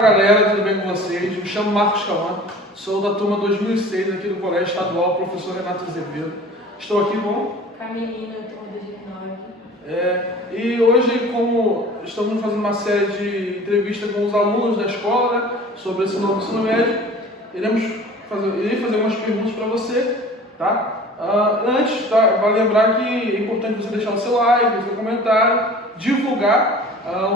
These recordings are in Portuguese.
Galera, tudo bem com vocês? Me chamo Marcos Cauã, sou da turma 2006 aqui do Colégio Estadual Professor Renato Azevedo. Estou aqui com Camilina, turma 2009. E hoje, como estamos fazendo uma série de entrevistas com os alunos da escola, né, sobre esse novo ensino médio, irei fazer algumas perguntas para você, tá? Antes, tá, vale lembrar que é importante você deixar o seu like, o seu comentário, divulgar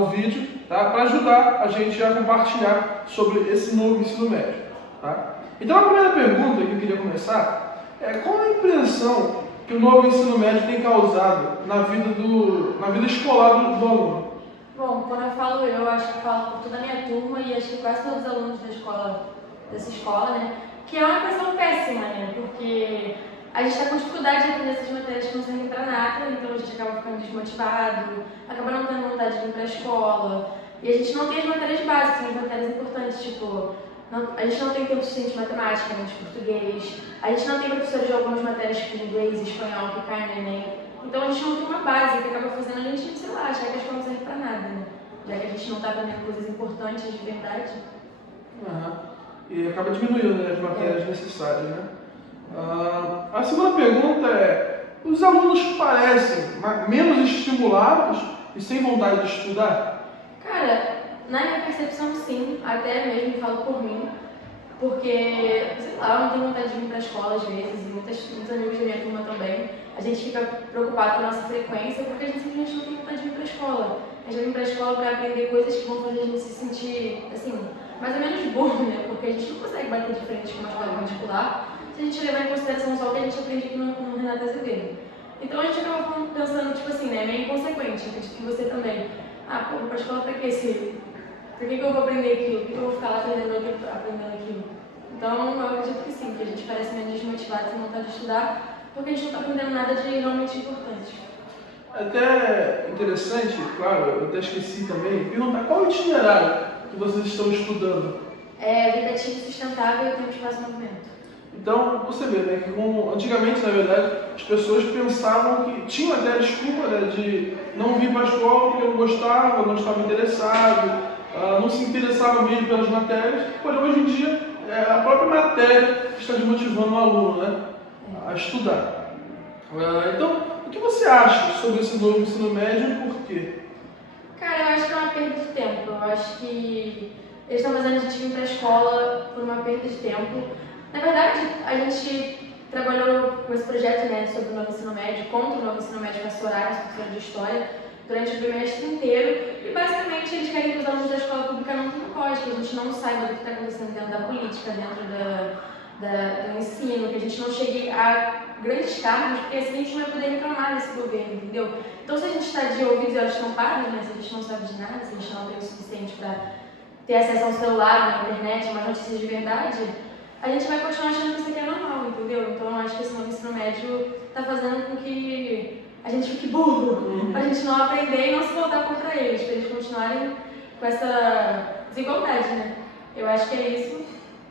o vídeo, tá? Para ajudar a gente a compartilhar sobre esse novo ensino médio, tá? Então a primeira pergunta que eu queria começar é: qual a impressão que o novo ensino médio tem causado na vida escolar do aluno? Bom, quando eu falo eu acho que eu falo por toda a minha turma e acho que quase todos os alunos dessa escola, né? Que é uma impressão péssima, né? Porque a gente está com dificuldade de aprender essas matérias que não servem para nada, então a gente acaba ficando desmotivado, acaba não tendo vontade de vir para a escola, e a gente não tem as matérias básicas, são as matérias importantes, tipo, a gente não tem tempo suficiente de matemática, nem de português, a gente não tem professores de algumas matérias tipo inglês e espanhol que caem no Enem, então a gente não tem uma base que acaba fazendo a gente, sei lá, achar que a escola não serve para nada, né? Já que a gente não está aprendendo coisas importantes de verdade. E acaba diminuindo, né, as matérias necessárias, né? A segunda pergunta é: os alunos parecem menos estimulados e sem vontade de estudar? Cara, na minha percepção sim, até mesmo falo por mim, porque, sei lá, eu não tenho vontade de vir para a escola às vezes, e muitos amigos da minha turma também. A gente fica preocupado com a nossa frequência porque a gente simplesmente não tem vontade de vir para a escola. A gente vai vir para a escola para aprender coisas que vão fazer a gente se sentir, assim, mais ou menos burro, né? Porque a gente não consegue bater de frente com uma escola particular se a gente levar em consideração só o que a gente aprende aqui no Renato Azevedo. Então a gente acaba pensando, tipo assim, né, meio inconsequente, acredito que você também. Pô, vou pra escola pra quê? Por que eu vou aprender aquilo? Por que eu vou ficar lá aprendendo aquilo? Então eu acredito que sim, que a gente parece menos desmotivado sem vontade de estudar, porque a gente não está aprendendo nada de realmente importante. Até interessante, claro, eu até esqueci também, perguntar qual é o itinerário que vocês estão estudando. Vida ativa e sustentável e tempo de espaço movimento. Então, você vê, né, que antigamente, na verdade, as pessoas pensavam que tinham até a desculpa, né, de não vir para a escola porque não gostava, não estava interessado, não se interessava mesmo pelas matérias, porém hoje em dia é a própria matéria que está desmotivando o aluno, né, a estudar. Então, o que você acha sobre esse novo ensino médio e por quê? Cara, eu acho que é uma perda de tempo. Eu acho que eles estão fazendo a gente vir para a escola por uma perda de tempo. Na verdade, a gente trabalhou com esse projeto, né, sobre o novo ensino médio, contra o novo ensino médio com essa horária, de história, durante o trimestre inteiro. E basicamente eles querem que os alunos da escola pública não tenham código, que a gente não saiba do que está acontecendo dentro da política, dentro do ensino, que a gente não chegue a grandes cargos, porque assim a gente não vai poder reclamar desse governo, entendeu? Então se a gente está de ouvidos e olhos tampados, né, se a gente não sabe de nada, se a gente não tem o suficiente para ter acesso ao celular, na internet, umas notícias de verdade, a gente vai continuar achando que isso aqui é normal, entendeu? Então eu acho que esse novo ensino médio está fazendo com que a gente fique burro, para a gente não aprender e não se voltar contra eles, para eles continuarem com essa desigualdade, né? Eu acho que é isso,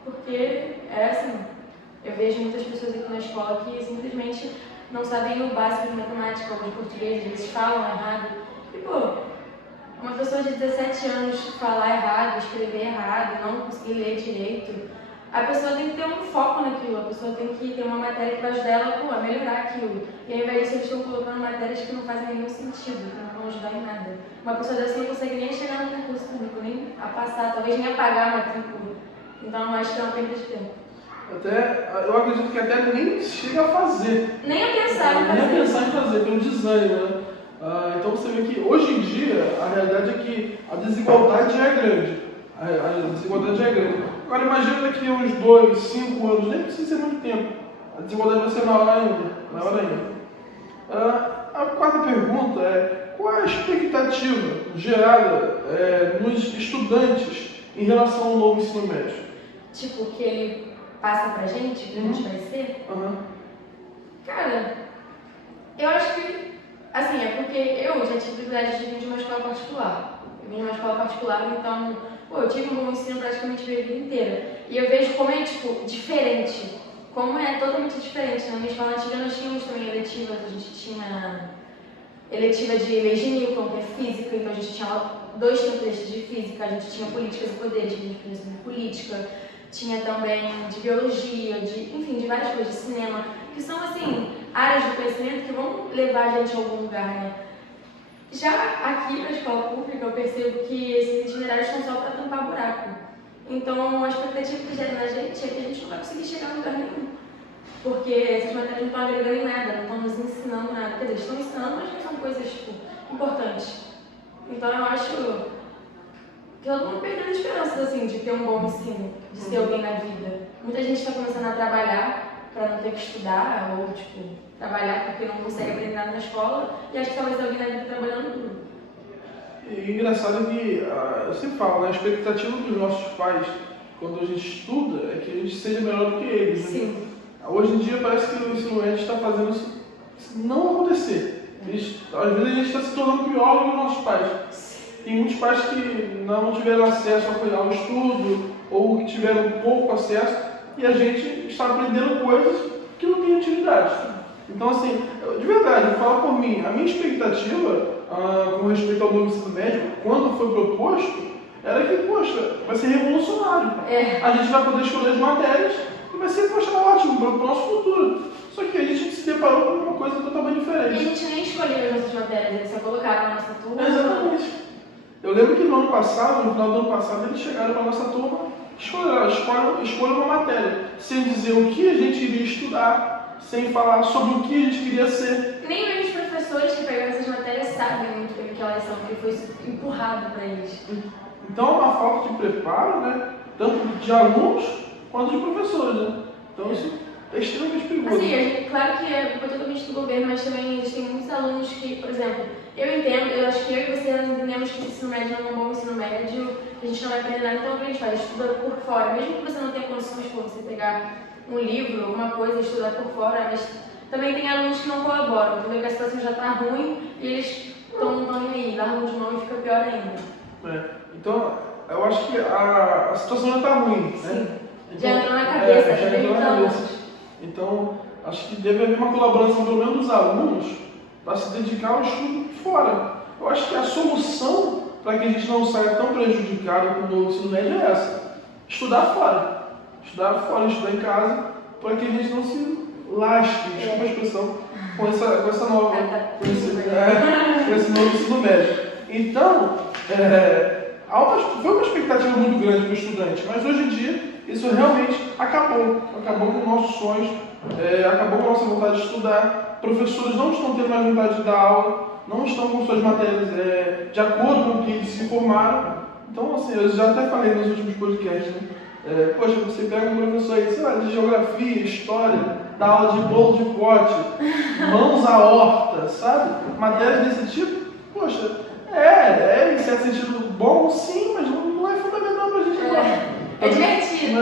porque é assim, eu vejo muitas pessoas aqui na escola que simplesmente não sabem o básico de matemática ou de português, eles falam errado. E pô, uma pessoa de 17 anos falar errado, escrever errado, não conseguir ler direito, a pessoa tem que ter um foco naquilo, a pessoa tem que ter uma matéria que vai ajudar ela a melhorar aquilo. E ao invés disso, eles estão colocando matérias que não fazem nenhum sentido, que não vão ajudar em nada. Uma pessoa dessa não consegue nem chegar no concurso público, nem a passar, talvez nem a pagar a matrícula. Então eu acho que é uma perda de tempo. Eu acredito que até nem chega a fazer. Nem a pensar em fazer. Nem a pensar em fazer, pelo desânimo, né? Então você vê que hoje em dia a realidade é que a desigualdade já é grande. A desigualdade já é grande. Agora imagina daqui a uns 2, 5 anos, nem precisa ser muito tempo. A desigualdade vai ser maior ainda. A quarta pergunta é: qual é a expectativa gerada nos estudantes em relação ao novo ensino médio? Tipo, que ele passa pra gente, que a gente vai ser? Cara, eu acho que, assim, é porque eu já tive o privilégio de vir de uma escola particular. Eu vim de uma escola particular, então, eu tive um bom ensino praticamente a vida inteira. E eu vejo como é, tipo, diferente. Como é totalmente diferente. Na minha escola antiga nós tínhamos também eletivas, a gente tinha eletiva de Leis de Newton, que é física, então a gente tinha 2 tempos de física, a gente tinha políticas e poderes, que a gente fazia sobre política, tinha também de biologia, enfim, de várias coisas, de cinema, que são, assim, áreas de conhecimento que vão levar a gente a algum lugar, né? Já aqui na escola pública, eu percebo que esses itinerários são só para tampar buraco. Então, a expectativa que gera na gente é que a gente não vai conseguir chegar a lugar nenhum. Porque essas matérias não estão agregando em nada, não estão nos ensinando nada. Quer dizer, estão ensinando, mas não são coisas, tipo, importantes. Então, eu acho que todo mundo perdendo esperanças, assim, de ter um bom ensino, de ser alguém na vida. Muita gente está começando a trabalhar para não ter que estudar, ou, tipo, trabalhar porque não consegue aprender nada na escola, e acho que talvez alguém na vida trabalhando tudo. E engraçado é que, eu sempre falo, né, a expectativa dos nossos pais, quando a gente estuda, é que a gente seja melhor do que eles. Né? Sim. Hoje em dia parece que o ensino médio está fazendo isso não acontecer. Às vezes a gente está se tornando pior do que os nossos pais. Tem muitos pais que não tiveram acesso ao estudo, ou que tiveram pouco acesso, e a gente está aprendendo coisas que não têm utilidade. Então, assim, de verdade, eu falo por mim, a minha expectativa com respeito ao novo ensino médio, quando foi proposto, era que, poxa, vai ser revolucionário. A gente vai poder escolher as matérias e vai ser, poxa, ótimo para o nosso futuro. Só que a gente se deparou com uma coisa totalmente diferente. E a gente nem escolheu as nossas matérias, eles só colocaram na nossa turma. Exatamente. Eu lembro que no ano passado, no final do ano passado, eles chegaram para a nossa turma, escolha uma matéria, sem dizer o que a gente iria estudar, sem falar sobre o que a gente queria ser. Nem os professores que pegaram essas matérias sabem muito bem o que elas são, porque foi empurrado para eles. Então é uma falta de preparo, né? Tanto de alunos quanto de professores, né? Então isso é extremamente perigoso. Assim, claro que é culpa totalmente do governo, mas também existem muitos alunos que, por exemplo, eu entendo, eu acho que eu e você entendemos que o ensino médio não é um bom ensino médio, a gente não vai aprender nada, então o que a gente faz? Estuda por fora, mesmo que você não tenha condições para você pegar um livro, alguma coisa, estudar por fora, mas também tem alunos que não colaboram, entendeu? Que a situação já está ruim e eles estão aí, largam de mão e fica pior ainda. Então, eu acho que a situação já está ruim, Sim. né? Já entrou na cabeça, já entrou na cabeça. Então, acho que deve haver uma colaboração, pelo menos dos alunos, para se dedicar ao estudo fora. Eu acho que a solução para que a gente não saia tão prejudicado com o novo ensino médio é essa: estudar fora. Estudar fora, estudar em casa, para que a gente não se lasque, desculpa a expressão, com esse novo ensino médio. Então, foi uma expectativa muito grande para o estudante, mas hoje em dia isso realmente acabou com nossos sonhos, acabou com a nossa vontade de estudar. Professores não estão tendo mais vontade de dar aula, não estão com suas matérias de acordo com o que eles se formaram. Então, assim, eu já até falei nos últimos podcasts, né? Poxa, você pega um professor aí, sei lá, de geografia, história, dá aula de bolo de pote, mãos à horta, sabe? Matérias desse tipo, poxa, em certo sentido bom, sim, mas não é fundamental pra gente agora. É divertido.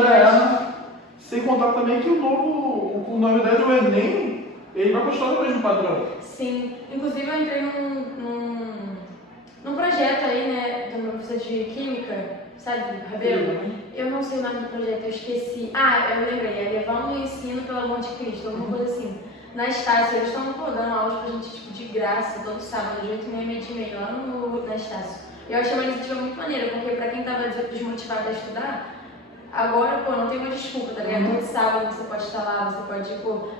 Sem contar também que na verdade o Enem, ele vai continuar no mesmo padrão. Sim, inclusive eu entrei num projeto aí, né, do meu professor de Química, sabe, Rabelo? Eu não sei o nome do projeto, eu esqueci. Eu lembrei, é Levando o Ensino pelo Amor de Cristo, alguma coisa assim. Na Estácio, eles estão dando aulas pra gente, tipo, de graça, todo sábado, de 8h30 meio-dia, lá na Estácio. Eu achei uma iniciativa muito maneira, porque pra quem tava desmotivado a estudar, agora, não tem uma desculpa, tá ligado? Todo sábado você pode estar lá, você pode,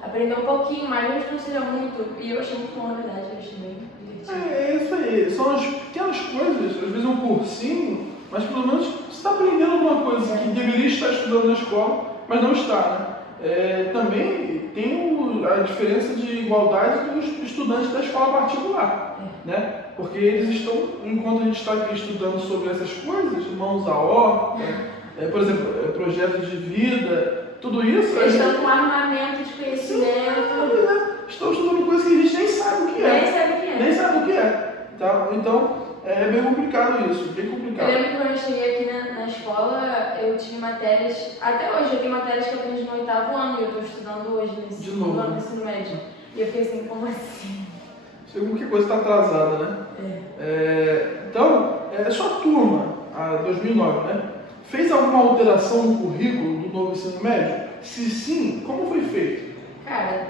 aprender um pouquinho mais, mesmo que não seja muito. E eu achei muito bom, na verdade, eu achei bem divertido. É isso aí, são as pequenas coisas, às vezes um cursinho, mas pelo menos você está aprendendo alguma coisa que deveria estar estudando na escola, mas não está, né? Também tem a diferença de igualdade dos estudantes da escola particular, né? Porque eles estão, enquanto a gente está aqui estudando sobre essas coisas, mãos à horta, por exemplo, projetos de vida, tudo isso... Eles estão com armamento de conhecimento. Estão estudando coisas que a gente nem sabe o que é. Nem sabe o que é. Tá? Então, é bem complicado isso, bem complicado. Eu lembro que quando eu cheguei aqui na escola, eu tinha matérias, até hoje eu tenho matérias que eu aprendi no 8º ano e eu estou estudando hoje nesse ano do ensino médio. E eu fiquei assim, como assim? Segundo que coisa está atrasada, né? Então, sua turma, a 2009, né? Fez alguma alteração no currículo do novo ensino médio? Se sim, como foi feito? Cara,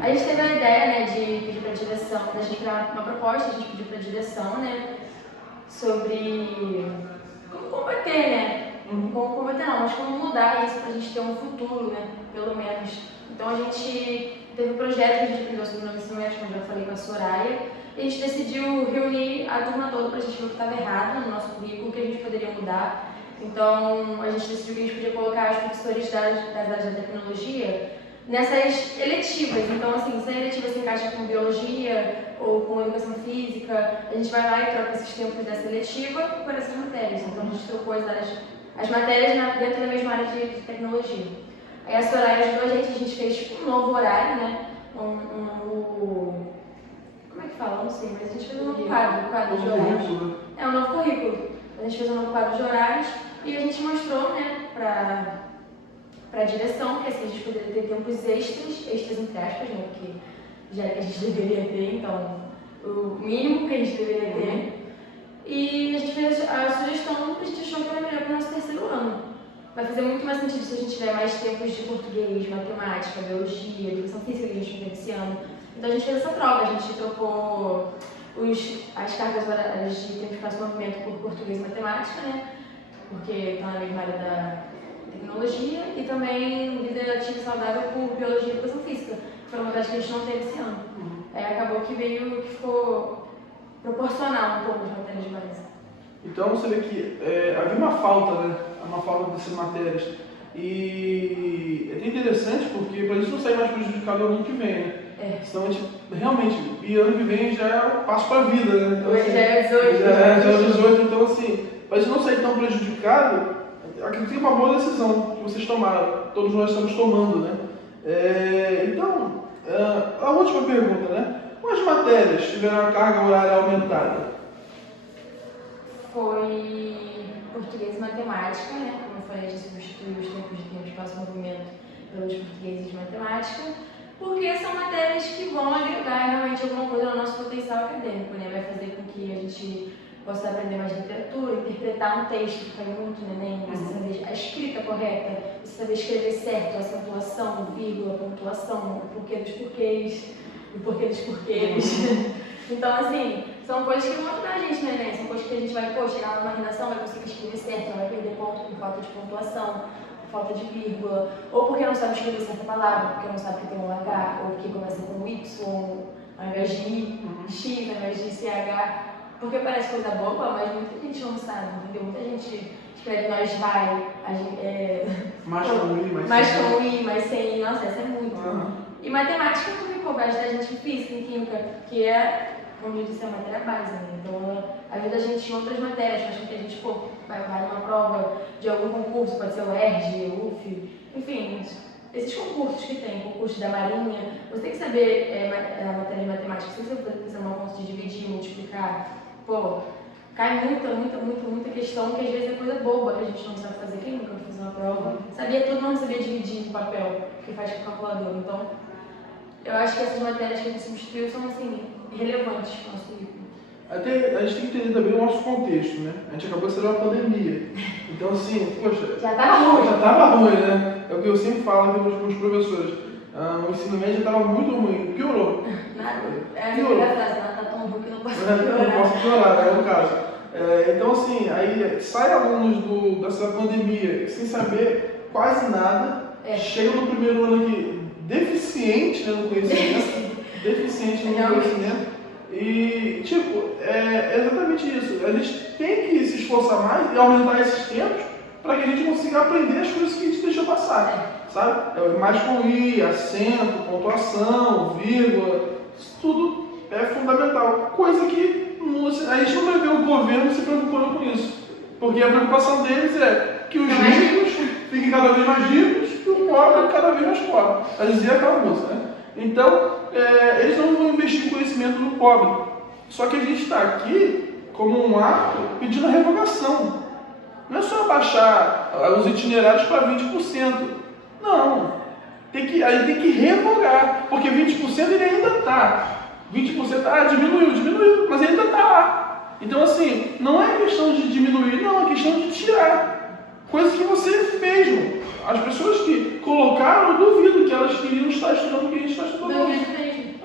a gente teve a ideia, né, de pedir para a direção, da gente criar uma proposta, a gente pediu para a direção, né? sobre como combater, né? Como combater não, mas como mudar isso pra gente ter um futuro, né? Pelo menos. Então a gente teve um projeto que a gente aprendeu sobre o novo ensino médio, como eu já falei com a Soraya, e a gente decidiu reunir a turma toda pra gente ver o que estava errado no nosso currículo, o que a gente poderia mudar. Então a gente decidiu que a gente podia colocar os professores das áreas da tecnologia nessas eletivas. Então, assim, se a eletiva se encaixa com biologia ou com educação física, a gente vai lá e troca esses tempos dessa eletiva por essas matérias. Então, a gente trocou as matérias dentro da mesma área de tecnologia. Aí a Soraya ajudou a gente fez tipo, um novo horário, né? Como é que fala? Não sei, mas a gente fez um novo quadro de horários. É um novo currículo. A gente fez um novo quadro de horários e a gente mostrou, né, para a direção, que assim, a gente poderia ter tempos extras entre aspas, né, que já é que a gente deveria ter, então, o mínimo que a gente deveria ter. E a gente fez a sugestão que a gente achou que era melhor para o nosso terceiro ano. Vai fazer muito mais sentido se a gente tiver mais tempos de português, matemática, biologia, educação física que a gente não teve esse ano. Então a gente fez essa troca, a gente trocou as cargas horárias de tempo de espaço movimento por português e matemática, né? Porque está na mesma área da tecnologia, e também vida ativa e saudável por biologia e educação física, que foi uma coisa que a gente não teve esse ano. Acabou que ficou proporcional um pouco as matérias de base. Então você vê que havia uma falta, né? Uma falta dessas matérias. E é até interessante porque para isso não sair mais prejudicado no ano que vem, né? Senão a gente realmente, e ano que vem já é um passo para a vida, né? Então, assim, já é 18. Já é 18, então assim, para a gente não sair tão prejudicado, acredito que é uma boa decisão que vocês tomaram, todos nós estamos tomando, né? Então, a última pergunta, né? Quais matérias tiveram a carga horária aumentada? Foi português e matemática, né? Como eu falei, a gente substituiu os tempos de tempo de espaço-movimento pelos portugueses de matemática, porque são matérias que vão agregar realmente alguma coisa no nosso potencial acadêmico, né? Vai fazer com que a gente possa aprender mais literatura, interpretar um texto, que foi muito no Enem, você saber a escrita correta, você saber escrever certo, acentuação, vírgula, pontuação, o porquê dos porquês, o porquê dos porquês. Então, assim, são coisas que vão ajudar a gente no Enem, são coisas que a gente vai, chegar numa redação, vai conseguir escrever certo, não vai perder ponto por falta de pontuação, por falta de vírgula, ou porque não sabe escrever certa palavra, porque não sabe que tem um H, ou porque começa com Y, ao invés de I, X, ao invés de CH. Porque parece coisa boba, mas muita gente não sabe, entendeu? Muita gente escreve nós vai, Mais com I, mais sem I, nossa, essa é muito. E matemática também ficou bastante da gente em física, em química, que é, como eu disse, a matéria base, né? Então ajuda a gente em outras matérias, faz com que a gente vai numa prova de algum concurso, pode ser o ERJ, o UF, enfim, esses concursos que tem, concurso da Marinha, você tem que saber a matéria de matemática, se você fazer uma conta de dividir, multiplicar, cai muita questão que às vezes é coisa boba que a gente não sabe fazer. Quem nunca fez uma prova? Sabia tudo, não sabia dividir em papel, que faz com o calculador. Então, eu acho que essas matérias que a gente substituiu são, assim, relevantes para o nosso currículo. Até, a gente tem que entender também o nosso contexto, né? A gente acabou de sair uma pandemia. Então, assim, poxa... Já estava ruim, né? É o que eu sempre falo aqui com os professores. O ensino médio estava muito ruim. Piorou. Nada. É a primeira frase, ela está tão ruim que não posso piorar. Não posso piorar, é o caso. Então, assim, aí sai alunos dessa pandemia sem saber quase nada, chegam no primeiro ano aqui deficiente, né, no conhecimento, e, tipo, é exatamente isso. A gente tem que se esforçar mais e aumentar esses tempos para que a gente consiga aprender as coisas que a gente deixou passar, sabe? Mais com I, acento, pontuação, vírgula, isso tudo é fundamental. Coisa que a gente não vai ver o governo se preocupando com isso. Porque a preocupação deles é que os ricos fiquem cada vez mais ricos e o pobre cada vez mais pobre. A dizia aquela música, né? Então, eles não vão investir em conhecimento do pobre. Só que a gente está aqui como um ato pedindo a revogação. Não é só abaixar os itinerários para 20%. Não. A gente tem que revogar. Porque 20% ele ainda está. 20% diminuiu, mas ainda está lá. Então, assim, não é questão de diminuir, não, é questão de tirar. Coisas que você fez. As pessoas que colocaram, eu duvido que elas queriam estar estudando o que a gente está estudando hoje.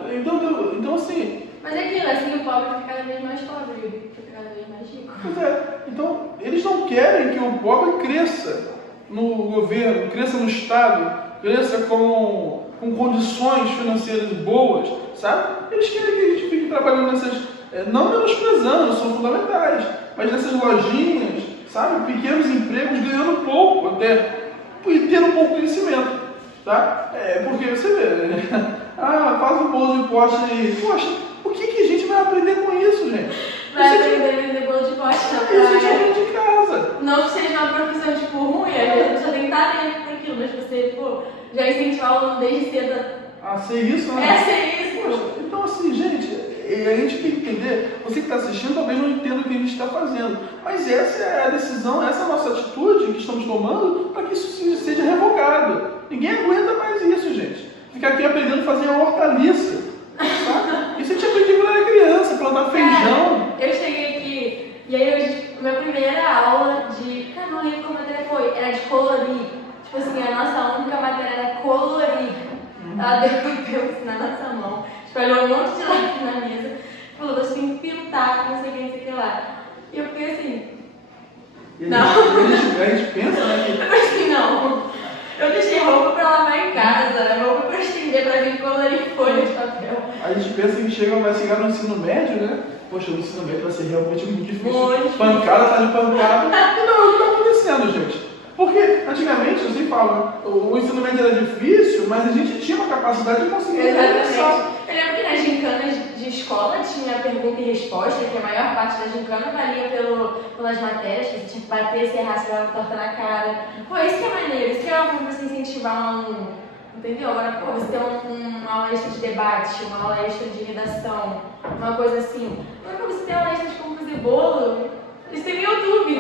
Então, assim... Mas é aquilo, assim, o pobre fica cada vez mais pobre, fica cada cada vez mais rico. Pois é, então eles não querem que o pobre cresça no governo, cresça no Estado, cresça com condições financeiras boas, sabe? Eles querem que a gente fique trabalhando nessas, não menosprezando, são fundamentais, mas nessas lojinhas, sabe? Pequenos empregos, ganhando pouco até, e tendo pouco conhecimento, tá? Porque você vê, faz um bolo de pote aí, poxa, o que a gente vai aprender com isso, gente? Vai aprender a vender bolo de pote na praia. Isso é de casa. Não que seja uma profissão, tipo, ruim, a pessoa tem talento para aquilo, mas você, já incentivar o aluno desde cedo a ser isso, né? Ser isso. Poxa, então assim, gente, a gente tem que entender, você que está assistindo talvez não entenda o que a gente está fazendo, mas essa é a decisão, essa é a nossa atitude que estamos tomando para que isso seja revogado. Ninguém aguenta mais isso, gente. Ficar aqui aprendendo a fazer uma hortaliça, sabe? Isso a gente aprendeu quando era criança, plantar feijão. Eu cheguei aqui, e aí minha primeira aula de, não lembro como a matéria foi, era de colorir. Tipo assim, a nossa única matéria era colorir. Ela deu na nossa mão, espalhou um monte de lápis na mesa, falou, você tem que pintar, não sei o que, não sei o que lá. E eu fiquei assim, não. A gente pensa, né? Eu falei assim, não. Eu deixei roupa pra lavar em casa, roupa pra estender, pra vir colorir folha de papel. A gente pensa que vai chegar no ensino médio, né? Poxa, o ensino médio vai ser realmente muito difícil. Muito pancada tá de pancada. E não, é o que está acontecendo, gente. Porque antigamente, eu sempre falo, o ensino médio era difícil, mas a gente tinha uma capacidade de conseguir exatamente. Eu lembro que nas gincanas de escola tinha pergunta e resposta, que a maior parte da gincana valia pelas matérias, que você tinha que bater, se errar, você dava torta na cara. Pô, isso que é maneiro, isso que é uma forma de você incentivar um aluno. Entendeu? Agora, você tem uma aula extra de debate, uma aula extra de redação, uma coisa assim. Agora, você tem aula extra de como fazer bolo, isso tem no YouTube.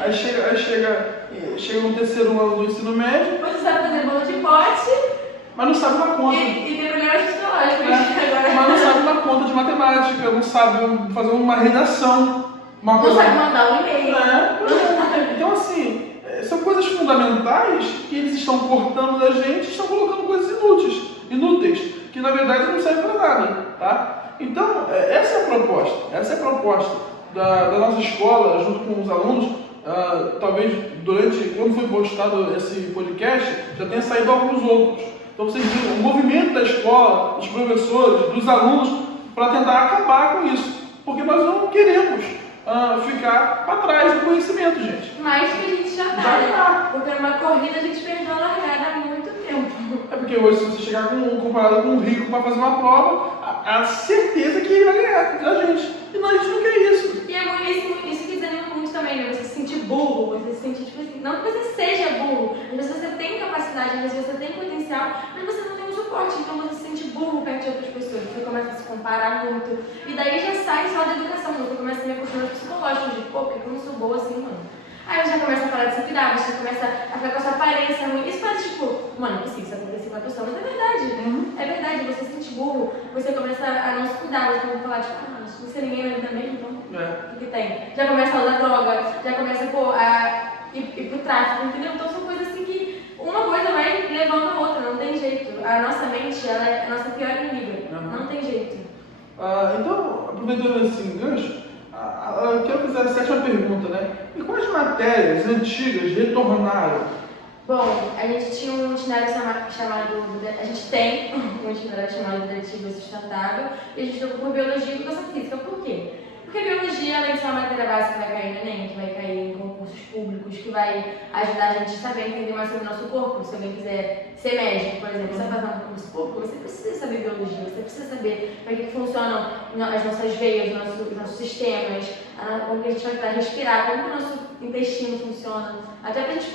Aí chega no terceiro ano do ensino médio. Você sabe fazer bolo de pote, mas não sabe dar conta. E tem problemas psicológicos. Mas não sabe dar conta de matemática, não sabe fazer uma redação. Não sabe mandar um e-mail. Então, assim, são coisas fundamentais que eles estão cortando da gente, estão colocando coisas inúteis, que na verdade não servem para nada, tá? Então, essa é a proposta da nossa escola, junto com os alunos. Talvez quando foi postado esse podcast, já tenha saído alguns outros. Então vocês viram o movimento da escola, dos professores, dos alunos, para tentar acabar com isso. Porque nós não queremos ficar para trás do conhecimento, gente. Mais que a gente já está. Porque numa corrida a gente perdeu a largada há muito tempo. É porque hoje, se você chegar comparado com um rico para fazer uma prova, a certeza que ele vai ganhar da gente. E a gente não quer isso. E é isso que desanima muito também, né? Você se sentir burro, você se sentir, tipo assim, não que você seja burro, às vezes você tem capacidade, às vezes você tem potencial, mas você não tem um suporte, então você se sente burro perto de outras pessoas, você começa a se comparar muito, e daí já sai só da educação, você começa a ter questões psicológicas, de por que eu não sou boa assim, mano? Aí você já começa a parar de se cuidar, você começa a ficar com a sua aparência ruim. Isso parece tipo, mano, não é isso acontecer com a pessoa, mas é verdade. É verdade, você se sente burro, você começa a não se cuidar, você começa a falar, tipo, se você ninguém vai também, então o que tem? Já começa a usar droga, já começa a ir pro tráfico, entendeu? Então são coisas assim que uma coisa vai levando a outra, não tem jeito. A nossa mente, ela é a nossa pior inimiga, não tem jeito. Então, aproveitando esse gancho, eu quero fazer a sétima pergunta, né? E quais matérias antigas retornaram? Bom, a gente tinha um itinerário chamado... A gente tem um itinerário chamado Diretiva Sustentável e a gente trocou por Biologia e Educação Física. Por quê? Porque a Biologia, além de ser uma matéria básica que vai cair no Enem, que vai cair em concursos públicos, que vai ajudar a gente a saber entender mais sobre o nosso corpo. Se alguém quiser ser médico, por exemplo, você vai fazer um concurso público, você precisa saber Biologia, você precisa saber para que funcionam as nossas veias, os nossos sistemas, como que a gente vai tentar respirar, como que o nosso intestino funciona, até para a gente,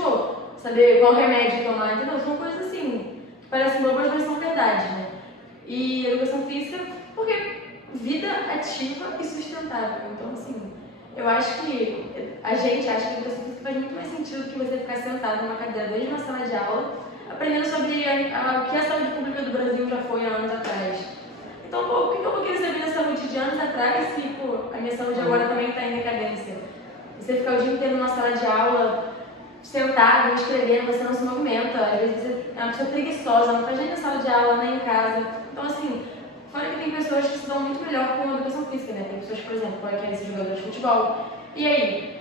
saber qual remédio tomar, entendeu? São coisas assim, que parecem bobas, mas são verdade, né? E Educação Física, porque vida ativa e sustentável. Então, assim, eu acho que a gente acha que a Educação Física faz muito mais sentido que você ficar sentado numa cadeira desde uma sala de aula, aprendendo sobre o que a saúde pública do Brasil já foi há anos atrás. Então, por que eu vou querer saber da saúde de anos atrás se, a minha saúde agora também está em decadência? Você ficar o dia inteiro numa sala de aula, sentado, escrevendo, você não se movimenta, às vezes você é uma pessoa preguiçosa, não faz nem na sala de aula, nem em casa. Então, assim, Fora que tem pessoas que se dão muito melhor com a educação física, né? Tem pessoas, por exemplo, que querem ser jogadores de futebol. E aí?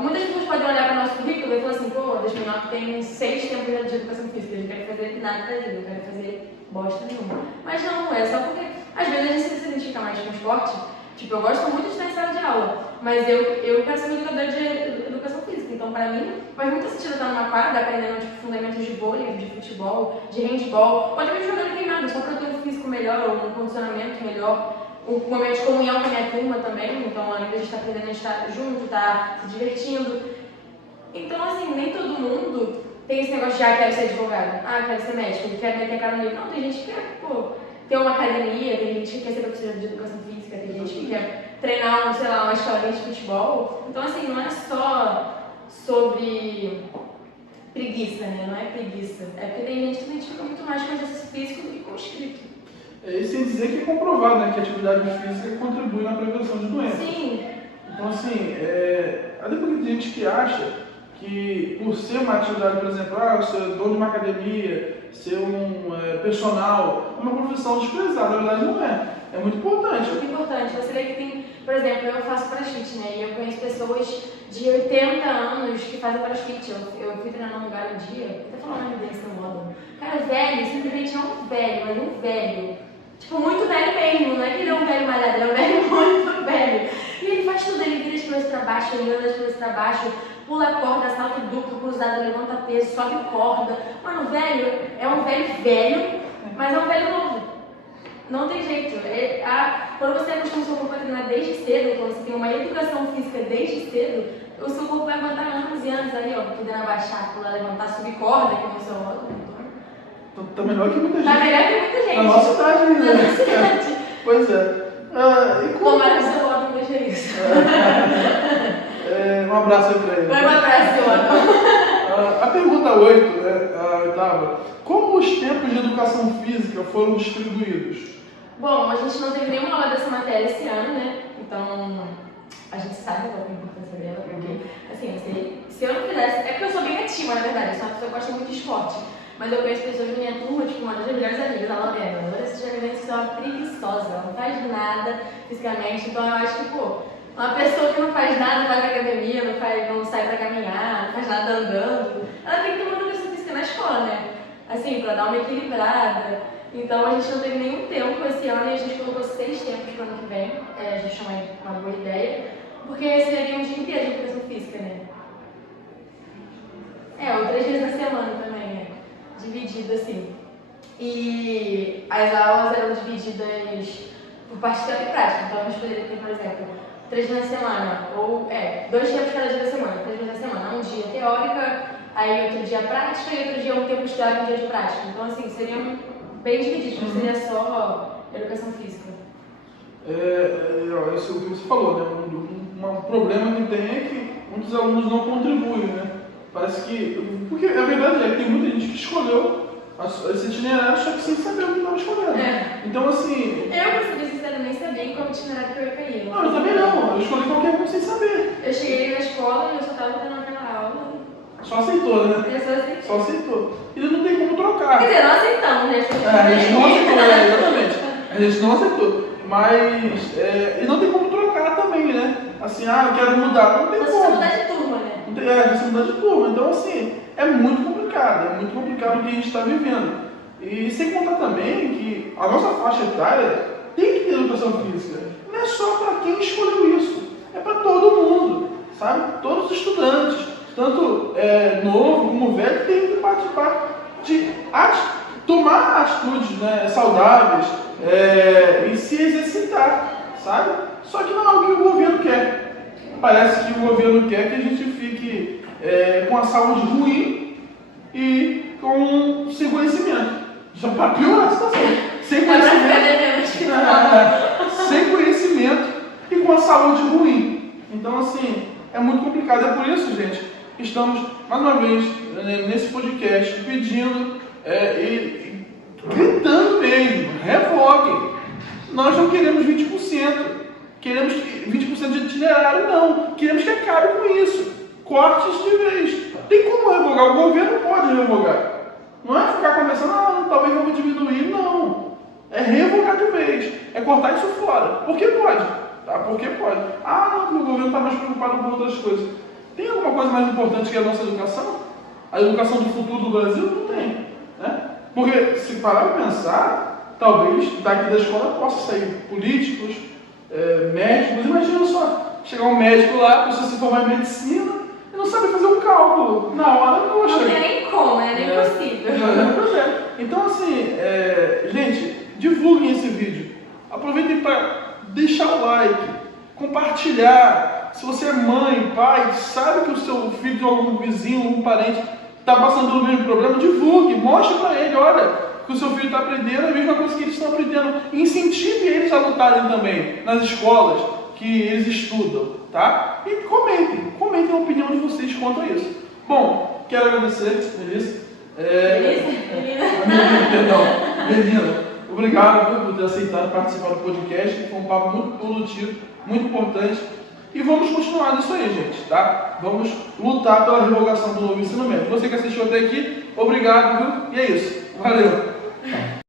Muitas pessoas podem olhar para o nosso currículo e falar assim, pô, deixa eu ver, tem 6 tempos de educação física, eu não quero fazer nada da vida, eu quero fazer bosta nenhuma. Mas não, é só porque às vezes a gente se identifica mais com o esporte. Tipo, eu gosto muito de estar em sala de aula, mas eu quero ser educadora de educação física. Então, para mim, faz muito sentido estar numa quadra aprendendo tipo, fundamentos de vôlei, de futebol, de handball, ou até mesmo jogando queimado, só para eu ter um físico melhor ou um condicionamento melhor. Um momento de comunhão com a minha turma também, então além de a gente estar aprendendo, a gente estar junto, estar se divertindo. Então, assim, nem todo mundo tem esse negócio de, quero ser advogado, quero ser médico, quero meter a cara no livro. Não, tem gente que quer, ter uma academia, tem gente que quer ser professora de educação física, tem gente que quer treinar, sei lá, uma escolinha de futebol. Então, assim, não é só sobre preguiça, né? Não é preguiça. É porque tem gente que se identifica muito mais com exercício físico do que com escrito. E sem dizer que é comprovado, né, que a atividade física contribui na prevenção de doenças. Sim. Então, assim, até porque tem gente que acha que por ser uma atividade, por exemplo, ser dono de uma academia, ser um personal, é uma profissão desprezada. Na verdade, não é. É muito importante. Muito importante. Você vê que tem, por exemplo, eu faço crossfit, né? E eu conheço pessoas de 80 anos que fazem crossfit. Eu fui treinar num lugar um dia, até falar o nome dele, se não modo. Cara, velho, simplesmente é um velho, mas um velho. Tipo, muito velho mesmo, não é que ele é um velho malhado, ele é um velho muito velho. E ele faz tudo, ele vira as coisas pra baixo, ele anda as coisas pra baixo, pula corda, salto duplo, cruzado, levanta peso, sobe corda. Mano, velho, é um velho, mas é um velho novo. Não tem jeito. Quando você acostuma o seu corpo a treinar desde cedo, quando você tem uma educação física desde cedo, o seu corpo vai aguentar anos e anos aí, podendo abaixar, pular, levantar, subir corda, como o seu outro. Tá melhor que muita gente. Tá melhor que muita gente. Na nossa cidade ainda. Na nossa cidade. Pois é. Tomara que o seu Otto veja isso. Um abraço aí pra ele. Um abraço, seu Otto. A pergunta 8, né, a oitava. Como os tempos de educação física foram distribuídos? Bom, a gente não teve nenhuma aula dessa matéria esse ano, né? Então, a gente sabe qual é a importância dela, porque, assim, se eu não fizesse... É porque eu sou bem ativa, na verdade, eu sou uma pessoa que gosta muito de esporte. Mas eu conheço pessoas da minha turma, tipo, uma das minhas melhores amigas, a Lorena. A Lorena, você já vê que é uma preguiçosa, ela não faz nada fisicamente. Então eu acho que, uma pessoa que não faz nada, não faz academia, não sai pra caminhar, não faz nada andando, ela tem que ter uma educação física na escola, né? Assim, pra dar uma equilibrada. Então a gente não teve nenhum tempo esse ano e a gente colocou 6 tempos pro ano que vem. A gente chama uma boa ideia, porque seria um dia inteiro de educação física, né? Ou 3 vezes na semana também, né? Dividido assim. E as aulas eram divididas por parte de teórica e prática. Então a gente poderia ter, por exemplo, 3 vezes na semana, ou 2 tempos cada dia da semana, 3 vezes na semana. Um dia teórica, aí outro dia prática e outro dia um tempo de teórica e um dia de prática. Então assim, seriam bem divididos, não seria só educação física. Isso que você falou, né? Um problema que tem é que muitos alunos não contribuem, né? Parece que... Porque a verdade é que tem muita gente que escolheu esse itinerário só que sem saber o que estava escolhendo. Então, assim... Eu, pra ser sincera, nem sabia em qual itinerário que eu ia cair. Não, eu também não. Eu escolhi qualquer um sem saber. Eu cheguei na escola e eu só estava tendo aquela aula. Só aceitou, né? Só aceitou. E não tem como trocar. Quer dizer, não aceitamos, né? A gente não aceitou, exatamente. A gente não aceitou. Mas... e não tem como trocar também, né? Assim, eu quero mudar. Não tem como. Você mudar de turma, né? Você mudar de turma. Então, assim, é muito complicado. É muito complicado o que a gente está vivendo. E sem contar também que a nossa faixa etária tem que ter educação física. Não é só para quem escolheu isso. É para todo mundo, sabe? Todos os estudantes, tanto novo como velho, tem que participar de tomar atitudes, né, saudáveis e se exercitar, sabe? Só que não é o que o governo quer. Parece que o governo quer que a gente fique com a saúde ruim e sem conhecimento. Já para piorar a situação. Sem conhecimento e com a saúde ruim. Então, assim, é muito complicado. É por isso, gente, que estamos, mais uma vez, nesse podcast, pedindo e gritando mesmo, revoguem. Nós não queremos 20%. Queremos 20% de itinerário, não. Queremos que acabe com isso. Cortes de vez. Tem como revogar. O governo pode revogar. Não é ficar conversando, talvez vamos diminuir. Não. É revogar de vez, é cortar isso fora. Porque pode, tá? Porque pode. Ah, não, porque o governo está mais preocupado com outras coisas. Tem alguma coisa mais importante que a nossa educação? A educação do futuro do Brasil? Não tem, né? Porque se parar para pensar, talvez daqui da escola possa sair políticos, médicos. Imagina só, chegar um médico lá, a pessoa se formar em medicina e não sabe fazer um cálculo. Na hora, poxa. Não tem nem como, né? Nem possível. Pois é. Então, assim, gente, divulguem esse vídeo. Aproveitem para deixar o like, compartilhar. Se você é mãe, pai, sabe que o seu filho, algum vizinho, algum parente está passando pelo mesmo problema, divulgue, mostre para ele, olha, que o seu filho está aprendendo a mesma coisa que eles estão aprendendo. Incentive eles a lutarem também nas escolas que eles estudam, tá? E comentem a opinião de vocês quanto a isso. Bom, quero agradecer, Melissa. Melina, obrigado por ter aceitado participar do podcast. Foi um papo muito produtivo, muito importante. E vamos continuar nisso aí, gente, tá? Vamos lutar pela revogação do novo ensino médio. Você que assistiu até aqui, obrigado, viu? E é isso. Valeu!